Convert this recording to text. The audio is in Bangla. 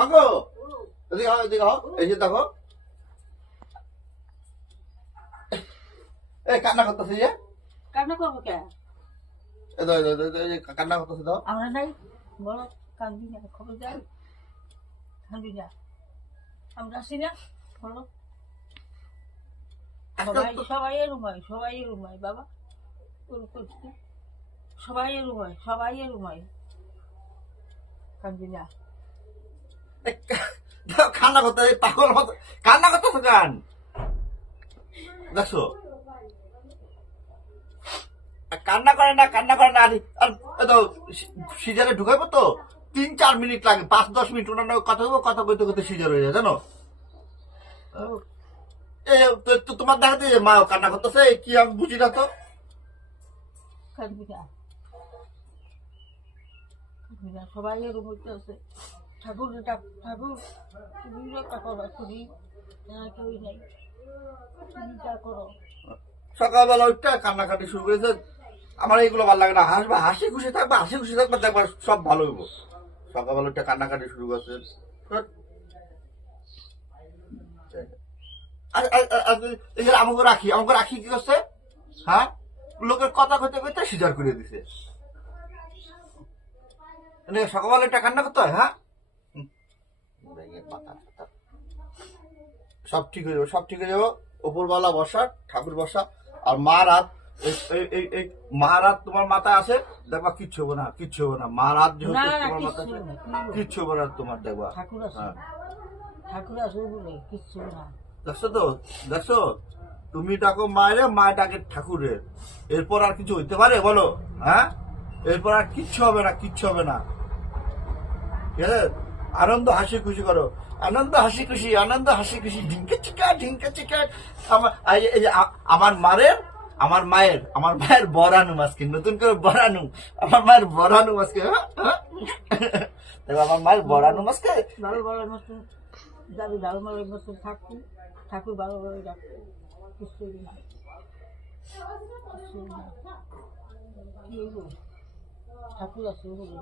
মাগো এদিকে আও, এদিকে আও। এই যে দেখো, এই কান্না করতেছে যে, কান্না করবো কে? এই দাও, এই দাও, এই দাও, এই যে কান্না করতেছে দাও। আমরা নাই বলো, কান্দি না, খবর যাই কান্দি না, আমরা আসি না বলো। সবাই রুমাই বাবা, সবাই রুমাই কান্দি না। এই দাও, কান্না করতে পাগল মতো কান্না করতেছে গান দেখছো, কান্না করে না, কান্না করে না। আর সিজারে ঢুকাইবো তো 3-4 মিনিট লাগে, 5-10 মিনিট ওনার নাকি কথা বলবো, কথা কইতে কইতে সিজার হয়ে যায় জানো। এ তোমার দেখাতে মা কান্না করতেছে, কি আমি বুঝি না তো। কান্দি না, সবাই রুমাইতে আছে। ঠাকুর তুমি রক্ষা করো, তুমি কেউই নাই, তুমি যা করো। সকালবেলা উঠতে কান্নাকাটি শুরু করেছে। আমার এইগুলো ভালো লাগে না, হাসবা, হাসি খুশি থাকবা, হাসি খুশি থাকবা, দেখবা সব ভালো হইব। সকালবেলা উঠতে কান্নাকাটি শুরু করছে। এই যে আমাকে রাখি কি করছে, হ্যাঁ, লোকের কথা কইতে কইতে সিজার করে দিছে। সকালবেলা একটা কান্না করতে হয়, হ্যাঁ, সব ঠিক হয়ে যাবে, সব ঠিক হয়ে যাবো। উপরওয়ালা বসা, ঠাকুর বসা, আর মা রাত, এই মা রাত তোমার মাথায় আছে, দেখবা কিচ্ছু হবে না, কিচ্ছু হবে না। মা রাত যেহেতু তোমার মাথায় আছে, কিচ্ছু হবে না তোমার, দেখবা। হ্যাঁ, ঠাকুর আছে বলে কিচ্ছু না। দেখছো তো, দেখছো, তুমি ডাকো মায়ের, মা ডাকে ঠাকুরের। এরপর আর কিছু হইতে পারে বলো, হ্যাঁ? এরপর আর কিচ্ছু হবে না, কিচ্ছু হবে না, ঠিক আছে? আনন্দ হাসি খুশি করো, আনন্দ হাসি খুশি, আনন্দ হাসি খুশি, ঢিঙ্কে চিকা, ঢিঙ্কে চিকা। এই যে আমার মায়ের বরানু আজকে, নতুন করে বরানু, আমার মায়ের বরানু আজকে, দেখো আমার মায়ের বরানু আজকে। ভালো ভালো মতন যাবি, ভালো ভালো মতন থাকবি, ঠাকুর ভালো ভালো রাখবি, কিছু না, কিছু না। কি হইব? ঠাকুর আছে বলে।